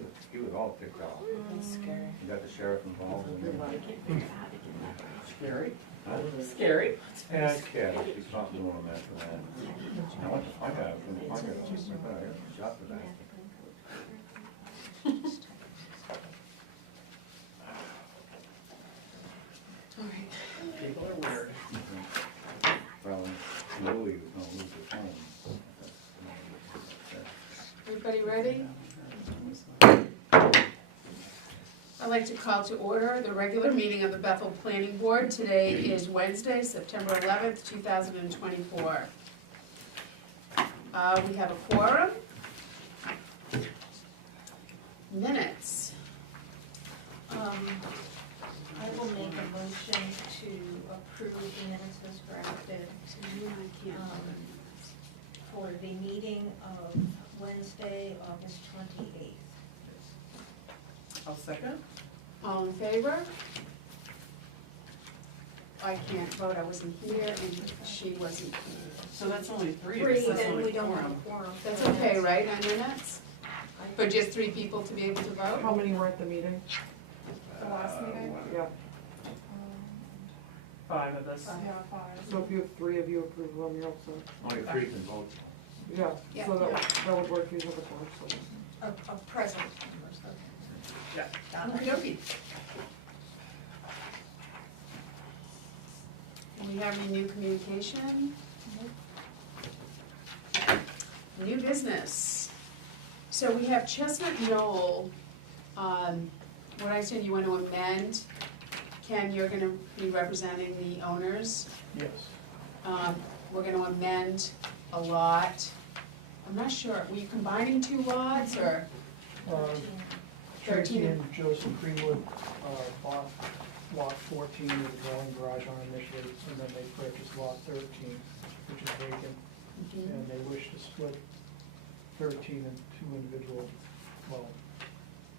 was all picked out. That's scary. You got the sheriff involved in it. Scary. Huh? Scary. Yeah, it's scary. He's not doing them after that. I went to find out, from the find out, I got shot for that. All right. People are weird. Well, Louis was gonna lose his home. Everybody ready? I'd like to call to order the regular meeting of the Bethel Planning Board. Today is Wednesday, September 11th, 2024. We have a quorum. Minutes. I will make a motion to approve the minutes as drafted for the meeting of Wednesday, August 28th. I'll second. All in favor? I can't vote, I wasn't here and she wasn't here. So that's only three. Three, That's then only we don't have quorum. a quorum. That's okay, right, on minutes? For just 3 people to be able to vote? How many were at the meeting? The last meeting? Yeah, 5 of us. Yeah, 5. so if you have 3 of you approve them, you're also, Only 3 can vote. yeah, Yeah. so that would work, you have a bunch, so. A present. Yeah. Okey-dokey. Do we have any new communication? New business. So we have Chestnut Knoll, what I said you want to amend. Ken, you're gonna be representing the owners. Yes. We're gonna amend a lot. I'm not sure, were you combining 2 lots or? Tracy and Joseph Greenwood bought lot 14 with a dwelling garage on initially, and then they purchased lot 13, which is vacant, and they wish to split 13 into 2 individual, well,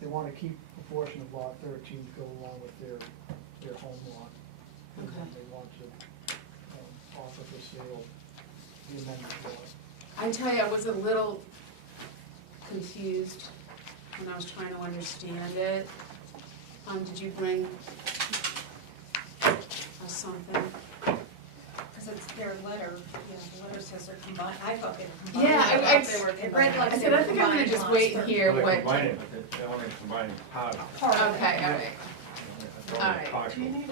they want to keep a portion of lot 13 to go along with their home lot. And then Okay. they want to offer for sale the amended lot. I tell you, I was a little confused when I was trying to understand it. Did you bring us something? Because it's their letter, the letter says they're combined, I thought they were combined. Yeah, It read like I they said, were I think I'm gonna combining just lots wait and for- hear Well, they're what. combining, but they're only combining part of it. Part of it. Okay, all right, It's only All right. partial. Do you need a?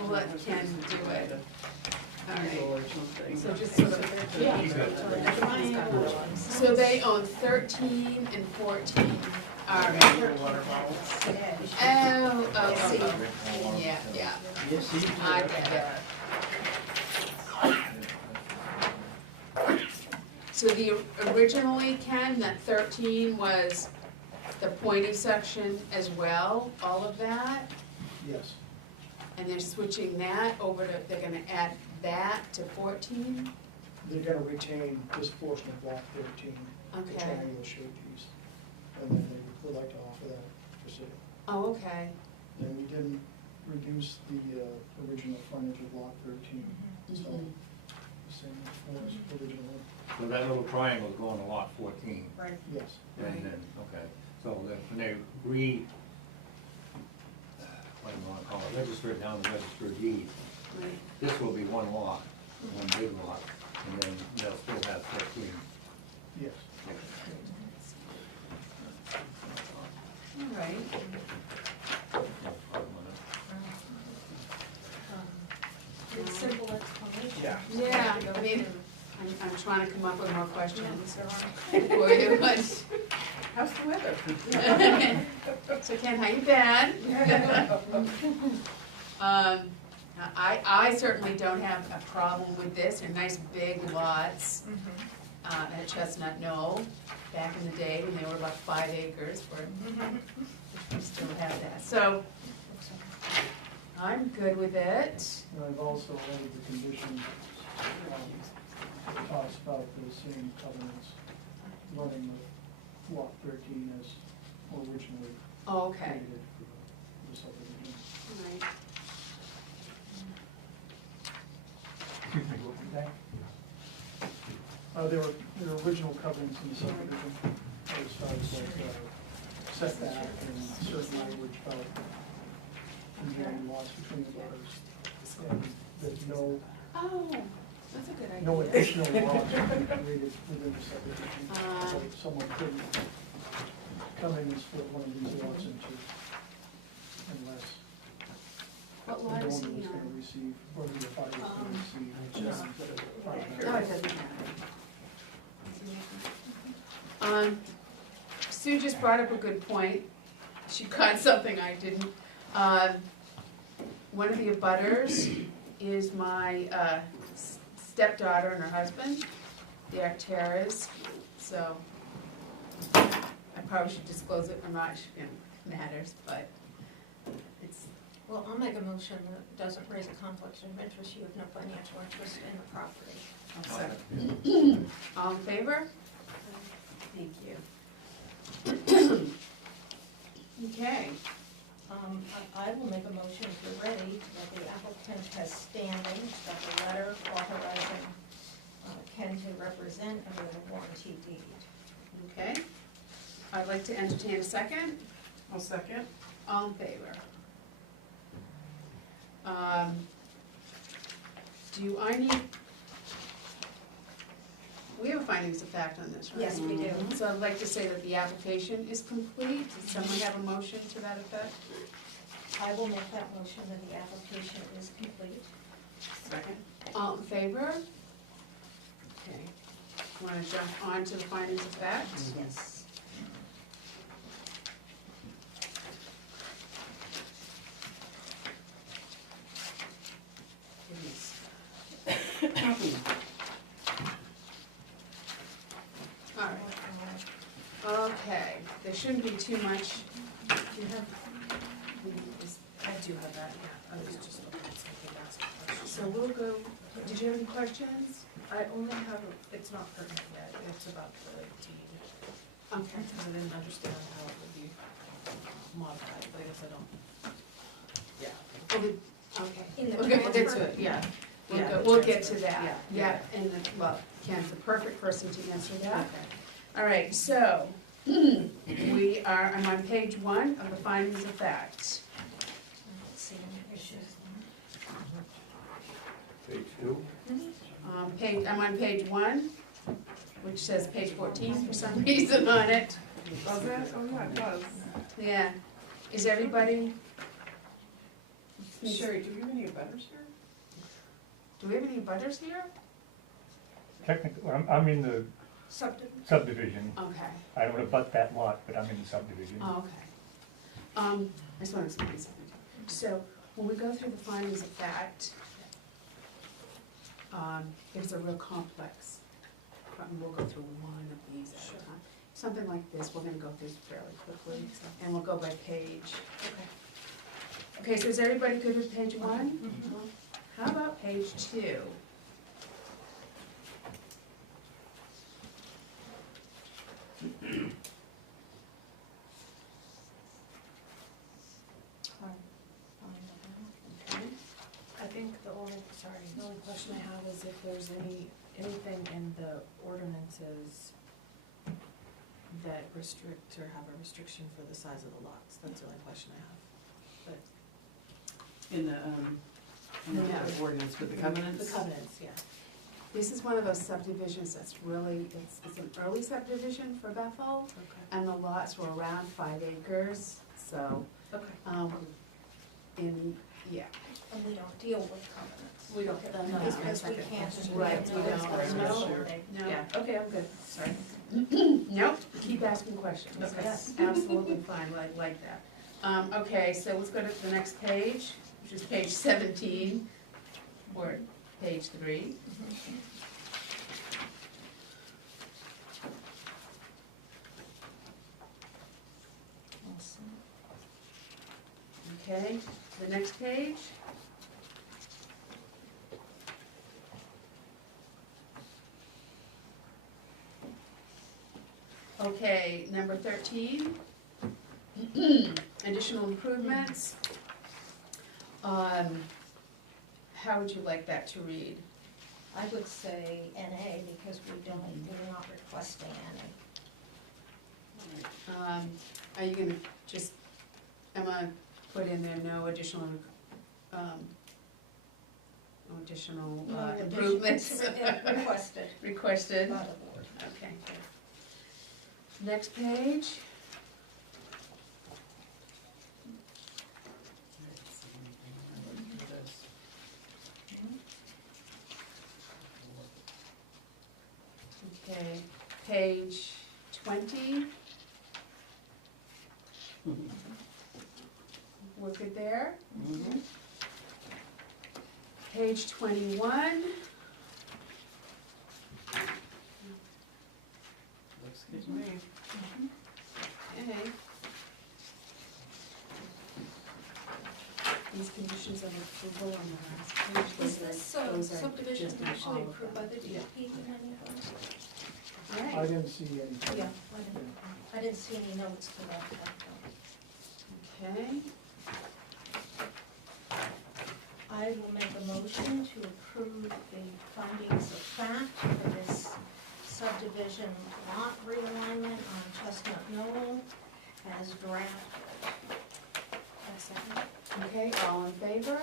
we'll let Ken do it. All right, Or something. so just sort of, yeah. So they own 13 and 14. All right. Water bottles. Oh, yeah, yeah, I get it. So originally, Ken, that 13 was the pointy section as well, all of that? Yes. And they're switching that over to, they're gonna add that to 14? They're gonna retain this portion of lot 13, the Okay. triangular shaped piece, and then they would like to offer that for sale. Oh, okay. And we didn't reduce the original frontage of lot 13, so Mhm. the same as originally. So that little triangle is going to lot 14. Right. Yes. And then, okay, so then when they what do you wanna call it, register it down the register of deeds, Right. this will be one lot, one big lot, and then they'll still have 13. Yes. All right. It's simple explanation. Yeah. Yeah, I mean, I'm trying to come up with more questions for you, but. How's the weather? So Ken, how you been? I certainly don't have a problem with this, they're nice big lots at Chestnut Knoll. Back in the day when they were about 5 acres, we still have that. So I'm good with it. And I've also added the condition that talks about the same covenants running with lot 13 as originally Oh, okay. created for the subdivision. All right. There were original covenants in the subdivision, as far as like setback and certain language about enjoying lots between the butters. And there's no, Oh, that's a good idea. no additional lots to be created within the subdivision. So someone couldn't come in and split one of these lots in two unless What the lot owner is was he gonna on? receive, or the butter was gonna receive. Just- No, it doesn't matter. Sue just brought up a good point. She caught something I didn't. One of the abutters is my stepdaughter and her husband. They are Tara's, so I probably should disclose it. I'm not sure it matters, but it's, Well, I'll make a motion that doesn't raise a conflict of interest. You have no financial interest in the property. I'll second. All in favor? Thank you. Okay, I will make a motion if you're ready, that the applicant has standing, that the letter authorizing Ken to represent under the warranty deed. okay. I'd like to entertain a second. I'll second. All in favor? Do I need, we have findings of fact on this, right? Yes, we do. So I'd like to say that the application is complete. Does someone have a motion to that effect? I will make that motion that the application is complete. Second. All in favor? Okay. Want to jump on to the findings of fact? Yes. All right. Okay, there shouldn't be too much. Do you have? I do have that, yeah, I was just looking at something to ask a question. So we'll go, did you have any questions? I only have, it's not pertinent yet, it's about the deed. Okay. I didn't understand how it would be modified, but I guess I don't, yeah. Okay. In the We'll get to transfer? it, yeah. Yeah, We'll get transfer. to that. Yeah. And, well, Ken's the perfect person to answer that. Okay. All right, so, I'm on page 1 of the findings of fact. I don't see any issues Page 2? I'm on page 1, which says page 14 for some reason on it. Does it? Oh, yeah, it does. Yeah. Is everybody? Sherry, do you have any abutters here? Do we have any butters here? Technically, I'm in the Subdivision. subdivision. Okay. I don't abut that lot, but I'm in the subdivision. Oh, okay. I just want to explain something. So, when we go through the findings of fact, it's a real complex. We'll go through one of these at a time. Something like this, we're gonna go through fairly quickly, and we'll go by page. Okay, so is everybody good with page 1? How about page 2? Okay. I think the only question I have is if there's anything in the ordinances that restrict or have a restriction for the size of the lots, that's the only question I have. In the Yeah. ordinance with the covenants? The covenants, yeah. This is one of those subdivisions that's really, it's an early subdivision for Bethel, Okay. and the lots were around 5 acres, so, Okay. yeah. And we don't deal with covenants. We don't, No, Because that's we my second can't. question. Right, we don't. No. No, okay, I'm good. Sorry. Nope, keep asking questions. Okay. That's absolutely fine, I like that. Okay, so let's go to the next page, which is page 17, or page 3. Okay, the next page. Okay, number 13. Additional improvements. How would you like that to read? I would say NA because we're not requesting any. Are you gonna just, Emma, put in there no additional, no additional No addition- improvements Requested requested? by the board. Okay, good. Next page. Okay, page 20. We're good there? Mhm. Page 21. Looks good to me. Okay. These conditions of approval on the last page. Is those are- this those are subdivision just in actually all of approved them. by the DEP in any of those? I Right, didn't see anything. Yeah, I didn't see any notes to that effect, though. okay. I will make a motion to approve the findings of fact for this subdivision lot realignment on Chestnut Knoll as drafted. A second. Okay, all in favor?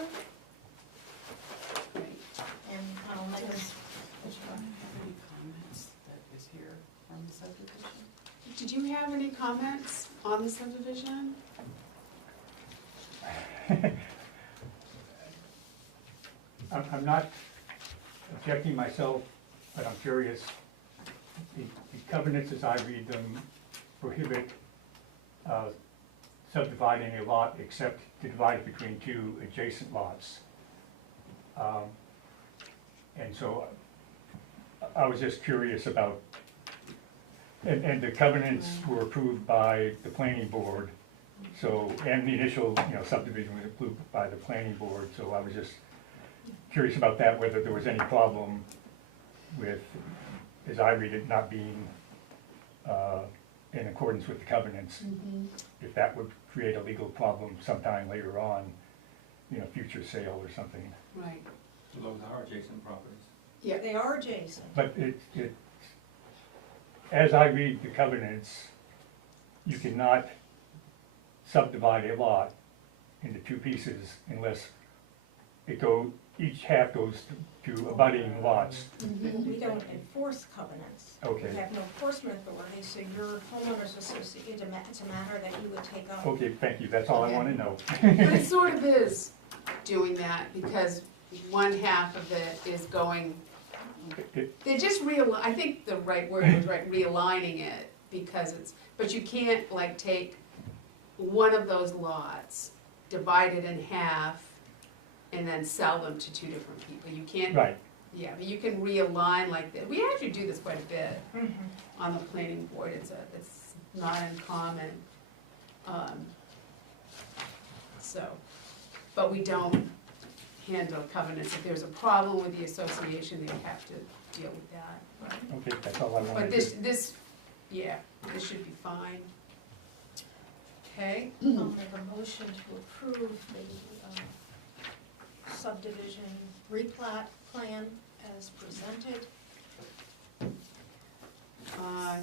Great. And I'll make a, Which one? Have any comments that is here from the subdivision? Did you have any comments on the subdivision? I'm not objecting myself, but I'm curious. The covenants, as I read them, prohibit subdividing a lot except to divide it between two adjacent lots. And so I was just curious about, and the covenants were approved by the planning board. So, and the initial, subdivision was approved by the planning board, so I was just curious about that, whether there was any problem with, as I read it, not being in accordance with the covenants. If that would create a legal problem sometime later on, future sale or something. Right. So those are adjacent properties. Yeah. they are adjacent. But as I read the covenants, you cannot subdivide a lot into two pieces unless each half goes to abutting lots. We don't enforce covenants. Okay. We have no enforcement authority, so your homeowners association, it's a matter that you would take up. Okay, thank you, that's all I want to know. But it sort of is doing that, because one half of it is going, they're just I think the right word is right, realigning it, because it's, but you can't like take one of those lots, divide it in half, and then sell them to two different people. You can't. Right, Yeah, but you can realign like that. We actually do this quite a bit on the planning board. It's not uncommon. But we don't handle covenants. If there's a problem with the association, they have to deal with that. okay, that's all I wanted to. But this should be fine. Okay, I'll make a motion to approve the subdivision replat plan as presented.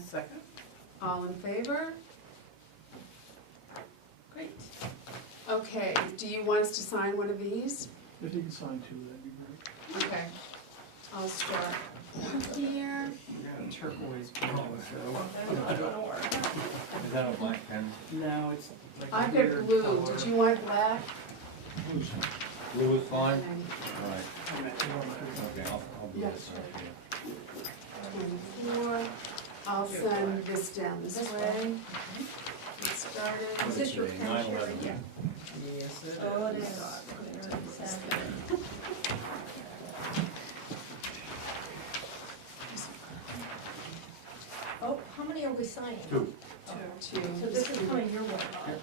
Second? all in favor? Great. Okay, do you want us to sign one of these? If you can sign two, that'd be great. Okay, I'll start here. Turquoise blue, Is that a black pen? No, it's like a I've weird got blue, color. did you want black? Blue is fine? And All right, I meant- okay, I'll do Yes, this right here. 24, I'll send this down this way. Get started. Is this your Okay, pen, 9/11. Sherry? Yeah. Yes, it Oh, it is. is. Oh, how many are we signing? Two. Two. So this is coming your way, Bob.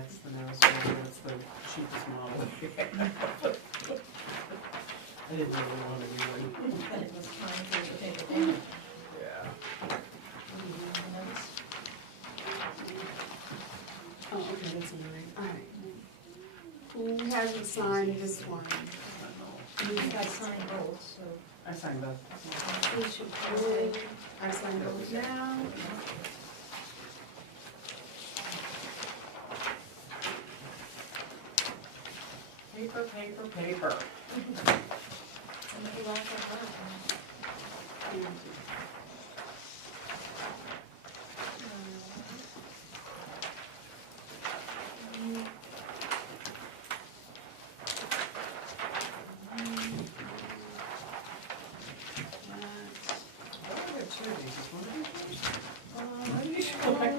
That's the newest one, that's the cheapest model. I didn't really want to do one. But it was time for the bigger one. Yeah. Oh, okay, that's all right, all right. Who hasn't signed this one? You've got signed both, so I signed both. we should probably. I signed those now. Paper, paper, paper. Somebody like that.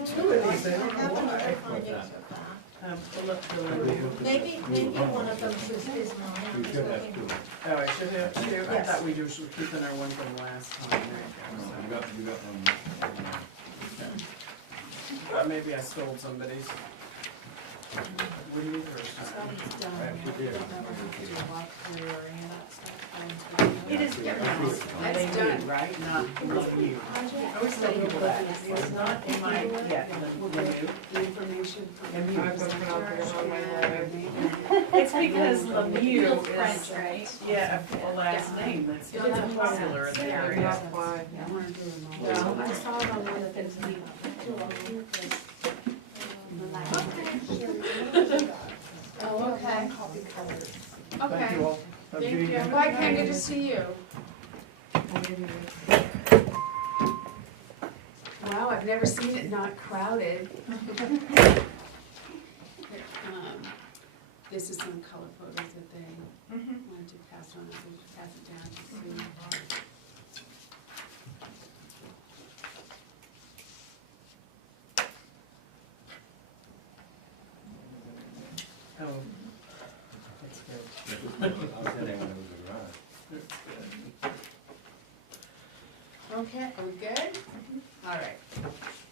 Two of these, I I don't know have why. another findings of that. The review. Maybe one of those is mine, I'm You just should have looking. two. Oh, I should have two, I Yes. thought we just were keeping our one from last time, there No, you you got one. go. Maybe I stole somebody's. What do you first? Someone's done. Actually, yeah. It is getting That's They done. do, right? Not you. I was thinking of that. It's not in my, yeah, The information from. And the you- I've been pronouncing it on my secretary. It's because Real Lemieux French, is, right? yeah, a last name that's it's popular in the area. That's why. Yeah, I wanna do them all. No. I saw it on one of those deep. Oh, okay. Thank Okay. you all. Have a good evening. Bye, Ken, good to see you. Wow, I've never seen it not crowded. This is some color photos that they wanted to pass on, we should pass it down to Sue. Oh, that's good. I was in there when it was a garage. That's good. Okay, are we good? All right.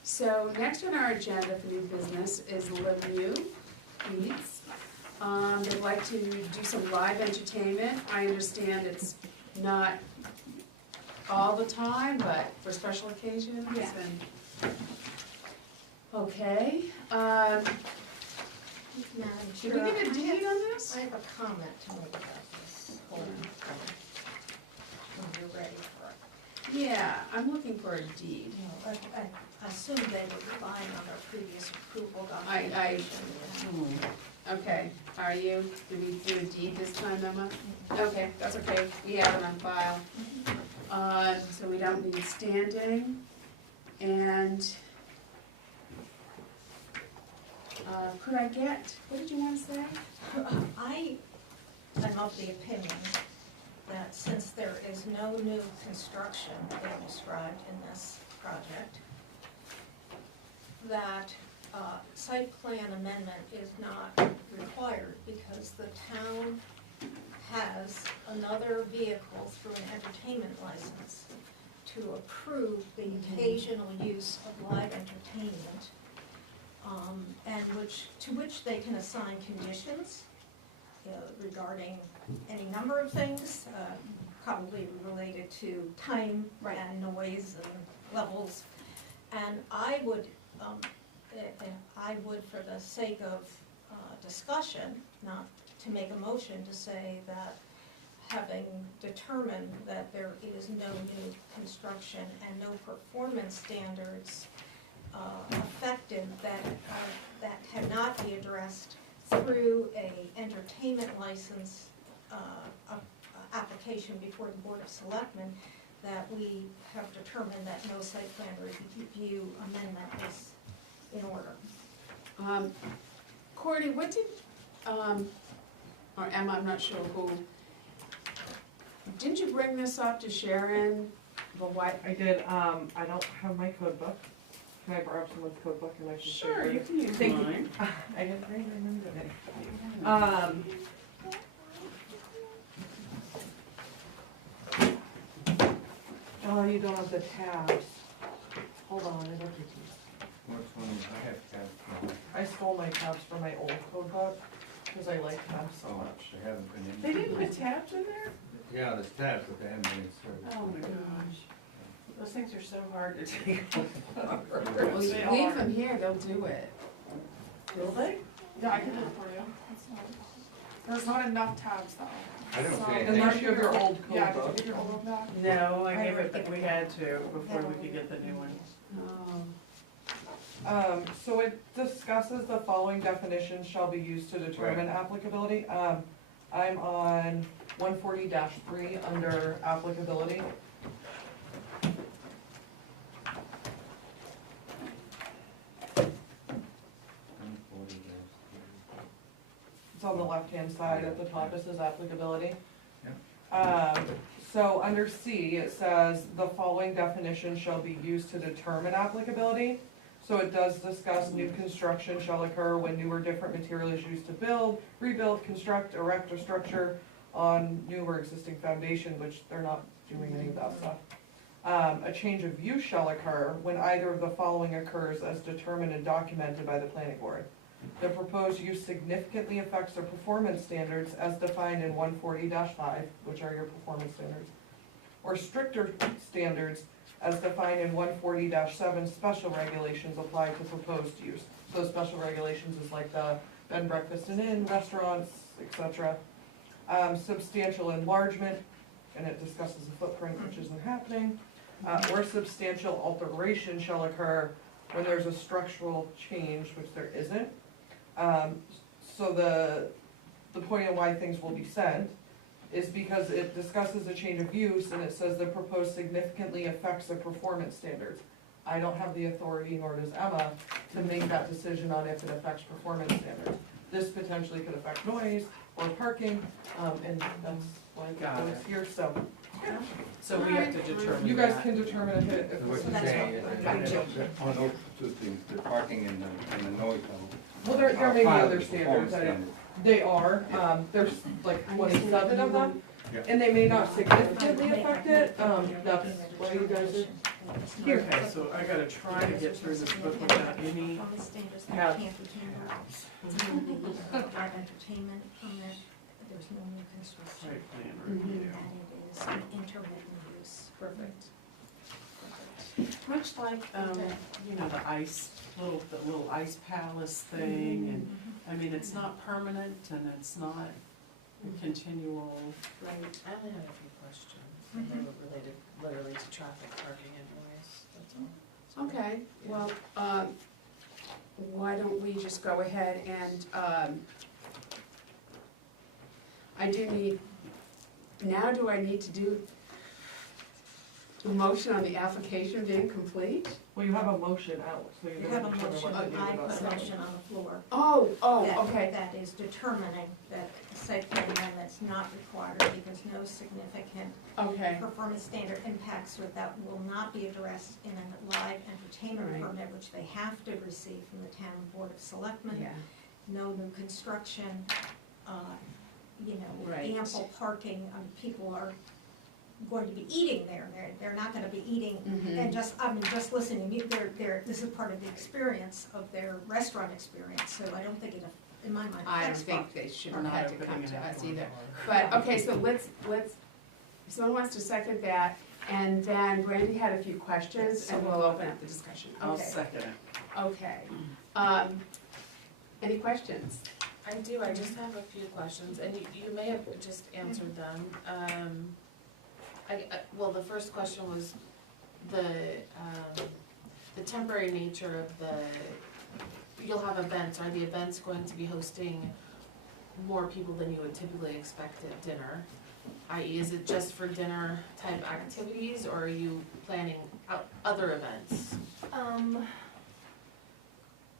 So next on our agenda for new business is Lemieux Meats. They'd like to do some live entertainment. I understand it's not all the time, but for special occasions Yeah. and. Okay, Madam should we Chair, get a date on this? I have a comment to make about this. Hold on. When you're ready for it. Yeah, I'm looking for a deed. I assume they were relying on their previous approval I- documentation. Okay, are you? Did we do a deed this time, Emma? Okay, that's okay, we have it on file. So we don't need standing, and, could I get, what did you want to say? I am of the opinion that since there is no new construction being described in this project, that site plan amendment is not required because the town has another vehicle through an entertainment license to approve the occasional use of live entertainment, and to which they can assign conditions regarding any number of things, probably related to time and noise and levels. And I would, for the sake of discussion, not to make a motion, to say that having determined that there is no new construction and no performance standards affected that cannot be addressed through a entertainment license application before the Board of Selectmen, that we have determined that no site plan review amendment is in order. Courtney, what did, or Emma, I'm not sure who, didn't you bring this up to Sharon, the what? I did, I don't have my code book. Can I borrow someone's code book and I can share Sure, with you can use Thank you. mine. I didn't remember it. Oh, you don't have the tabs. Hold on, I don't think you. Which one, I have, I stole my tabs from my old code book, cause I like tabs so So much. much, they haven't been in. They didn't put tabs in there? Yeah, there's tabs, but they haven't been inserted. Oh my gosh. Those things are so hard to take Well, apart. you They leave are. them here, they'll do it. Will they? Yeah, I can do it for you. There's not enough tabs though. I don't So- see anything. Unless you have your old Yeah, code did you book. get your old one back? No, I gave it, we had to before we could get the new one. Oh. So it discusses the following definitions shall be used to determine applicability. I'm on 140-3 under applicability. It's on the left-hand side at the top, it says applicability. So under C, it says, the following definitions shall be used to determine applicability. So it does discuss new construction shall occur when new or different material is used to build, rebuild, construct, erect, or structure on new or existing foundation, which they're not doing any of that stuff. A change of use shall occur when either of the following occurs as determined and documented by the planning board. The proposed use significantly affects the performance standards as defined in 140-5, which are your performance standards, or stricter standards as defined in 140-7 special regulations apply to proposed use. So special regulations is like the bed and breakfast and inn, restaurants, etc. Substantial enlargement, and it discusses the footprint, which isn't happening. Or substantial alteration shall occur when there's a structural change, which there isn't. So the point of why things will be sent is because it discusses a change of use and it says the proposed significantly affects the performance standards. I don't have the authority, nor does Emma, to make that decision on if it affects performance standards. This potentially could affect noise or parking, and that's why Got it's here, so. So we have to determine You guys that. can determine if it, if What it's. you're that's saying is, what- on those two things, the parking and the noise level. Well, there may be are part of other the standards, performance I don't- standards. They are, there's like 27 of them, Yeah. and they may not significantly affect it, that's why you guys are here. Okay, so I gotta try to get through this book without any, Performance standards that have- can't be handled. It's gonna be live entertainment permit, there's no new construction, site plan Mhm. review. and it is an intermittent use. Perfect. Much like, you know, the little ice palace thing, and, I mean, it's not permanent and it's not continual. Right, I only had a few questions, and they were related literally to traffic, parking, and noise, that's all. Okay, well, why don't we just go ahead and, I do need, now do I need to do a motion on the application being complete? Well, you have a motion out, so You you're have gonna a determine motion, what to do I about put it. a motion on the floor. Oh, okay. That is determining that site plan amendment's not required because no significant Okay, performance standard impacts or that will not be addressed in a live entertainment Right. permit, which they have to receive from the town board of selectmen. yeah, No new construction, Right. ample parking, people are going to be eating there, they're not gonna be eating, Mhm. and just listening, this is part of the experience of their restaurant experience, so I don't think it, in my mind, I don't affects think parking. they should We're have not had to opening come an to us outdoor either. bar. But, okay, so let's, if someone wants to second that, and then Brandy had a few questions, and we'll open up the discussion. I'll Okay, second it. okay. Any questions? I do, I just have a few questions, and you may have just answered them. Well, the first question was the temporary nature of you'll have events, are the events going to be hosting more people than you would typically expect at dinner? I.e., is it just for dinner type activities, or are you planning other events?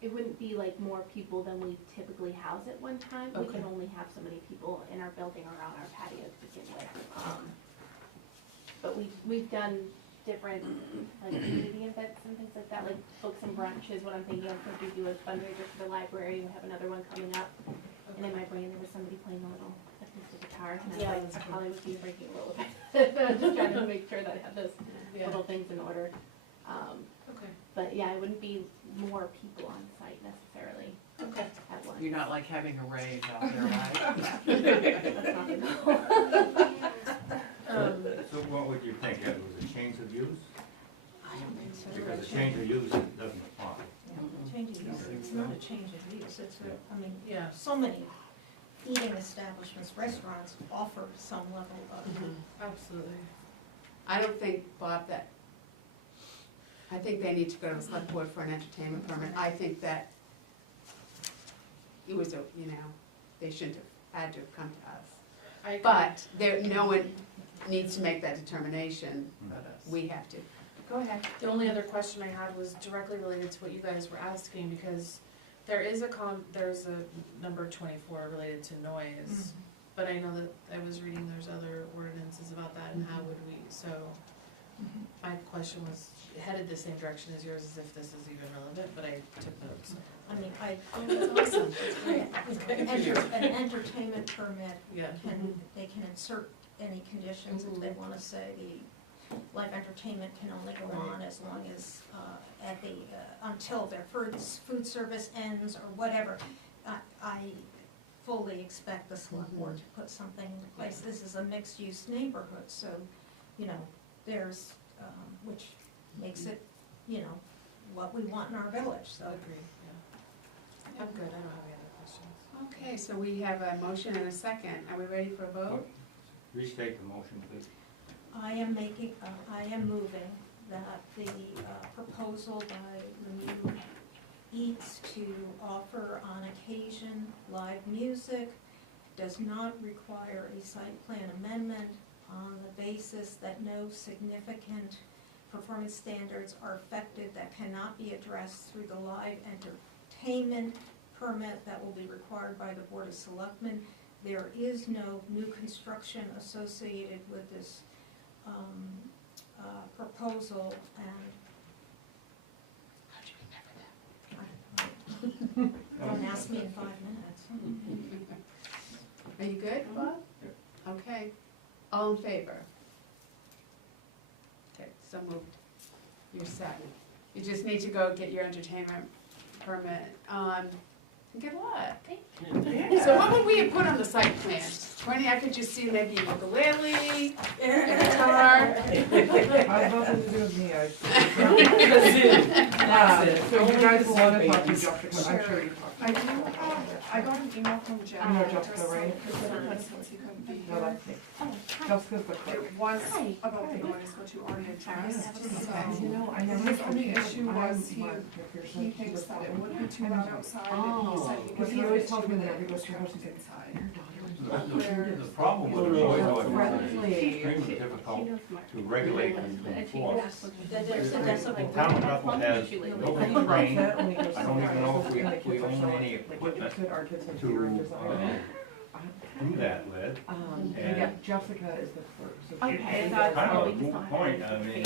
It wouldn't be like more people than we typically house at one time. We Okay. can only have so many people in our building or on our patio to begin with. But we've done different like community events and things like that, like Books and Brunch is what I'm thinking of, because we do a fundraiser for the library, we have another one coming up. And in my brain, there was somebody playing a little acoustic guitar, and Yeah, I was that's like, cool. probably would be breaking a little bit. I'm just trying to make sure that I have those Yeah, little things in order. okay, But yeah, it wouldn't be more people on site necessarily. You're not like having a rave out there, right? That's not the goal. So what would you think, it was a change of use? I don't consider Because it a change of use doesn't apply. change of use, it's not a change of use, it's, I mean, Yeah. so many eating establishments, restaurants offer some level of, Absolutely. I don't think, Bob, I think they need to go to the select board for an entertainment permit. I think that it was they shouldn't have had to have come to us. I agree. But no one needs to make that determination. We have to. Go ahead. The only other question I had was directly related to what you guys were asking, because there's a number 24 related to noise, but I know that I was reading there's other ordinances about that, and how would we, so my question was headed the same direction as yours, as if this is even relevant, but I took notes. I mean, I, That's awesome. an entertainment permit Yeah. they can insert any conditions if they wanna say the live entertainment can only go on as long as, at the, until their food service ends or whatever. I fully expect the select board to put something in place. This is a mixed-use neighborhood, so, there's, which makes it, what we want in our village, so. Agreed, yeah. I'm good, I don't have any other questions. Okay, so we have a motion and a second. Are we ready for a vote? Restate the motion, please. I am moving that the proposal by Lemieux Eats to offer on occasion live music does not require a site plan amendment on the basis that no significant performance standards are affected that cannot be addressed through the live entertainment permit that will be required by the Board of Selectmen. There is no new construction associated with this proposal, and How'd you remember that? don't ask me in 5 minutes. Are you good, Bob? Okay. All in favor? Okay, so moved. You're set. You just need to go get your entertainment permit. Good luck. So what would we have put on the site plan? Twenty, I could just see maybe a ukulele, a guitar. I'd love to do with me, so you guys will wanna talk to Jessica, I'm sure you talked to Jessica. I got an email from Jen. You know Jessica, right? Since he couldn't be No, here. that's me. Jessica's the clerk. It was Hi. about the noise, which you already addressed, so. You know, I never. His only issue was he he thinks that it would be too loud outside, and he said he Because could he hear always it tells too me with whenever he the goes to your house, he instructions says, inside. The problem with the noise ordinance is Friendly. extremely difficult to regulate and to enforce. The The decibel. town of Bethel has nobody trained. I don't even know if we own any equipment to do that with. And yeah, Jessica is the clerk, so she. Okay, she that's does- Kind of a moot point, I mean,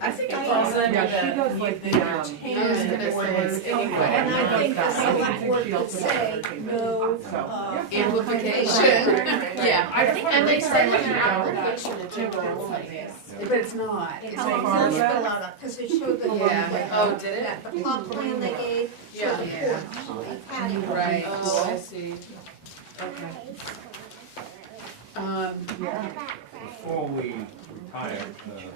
I think it I- falls under Yeah, she does the like the, entertainment ordinance anyway. And I think the Yeah. select board She could also does say everything. no, So- Amplification. Yeah, And they said in their Yeah. application it's a rural place. but it's not. it's It's all not. spell out, because it showed the. Yeah. Oh, did it? Yeah, the plot plan they gave, showed the Yeah. porch, the patio. Right. Oh, I see. Okay. before we retire,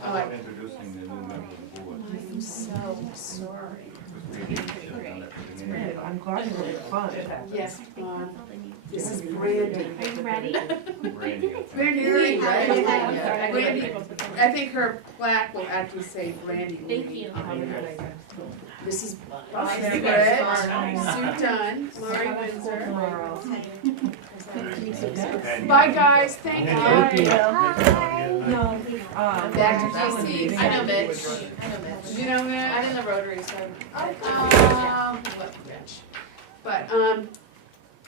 about introducing the new member of the board. I'm so sorry. Maybe we should have done that at the beginning. I'm glad you had fun. Yes, this is Brandy. Are you ready? Randy, I think. Brandy, right? Yeah. Brandy, I think her plaque will actually say Brandy Thank Lee you. on it. This is Bye, Sue guys. Dunn, Lori Windsor. Tomorrow. And- Bye, guys, thank Thank you. No, Back to PC. I know Mitch. I know Mitch. You know I'm that? in the Rotary, so. What, Rich? But,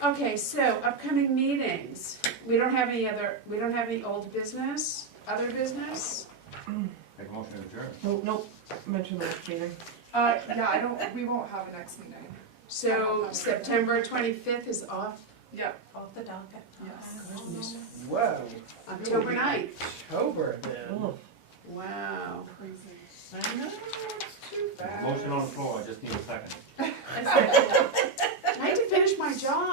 okay, so upcoming meetings. We don't have any old business, other business? Make a motion to adjourn. Nope, mention the next meeting. Yeah, we won't have a next meeting. So September 25th is off, Yep, Off the docket. yes. Whoa. October 9th. October then. Ugh. Wow. Crazy. I know, it's too fast. Motion on the floor, I just need a second. I had to finish my job.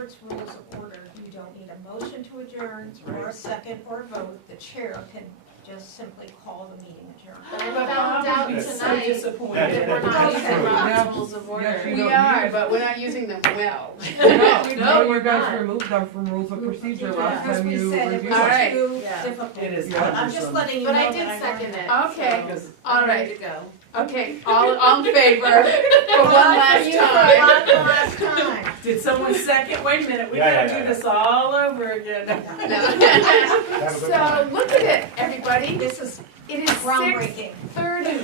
Robert's Rules of Order, you don't need a motion to adjourn, That's or a right. second, or vote. The chair can just simply call the meeting adjourned. But I found out That's So tonight disappointed. that we're not That's using true. Robert's Rules of Yes, Order. you We don't are, use- but we're not using them well. No, we're you guys not. removed them from rules of procedure last Because time we you said it reviewed was All it. right. too Yeah. difficult. It is Yeah. I'm just letting you know But I that did I second learned it. that. Okay. Because All I'm right. ready to go. Okay, all in favor for one last For time. one last time. did someone second? Wait a minute, we Yeah, gotta yeah, do yeah. this all over again. No. Have a good So, look at it, everybody. This is It is groundbreaking. 6:30.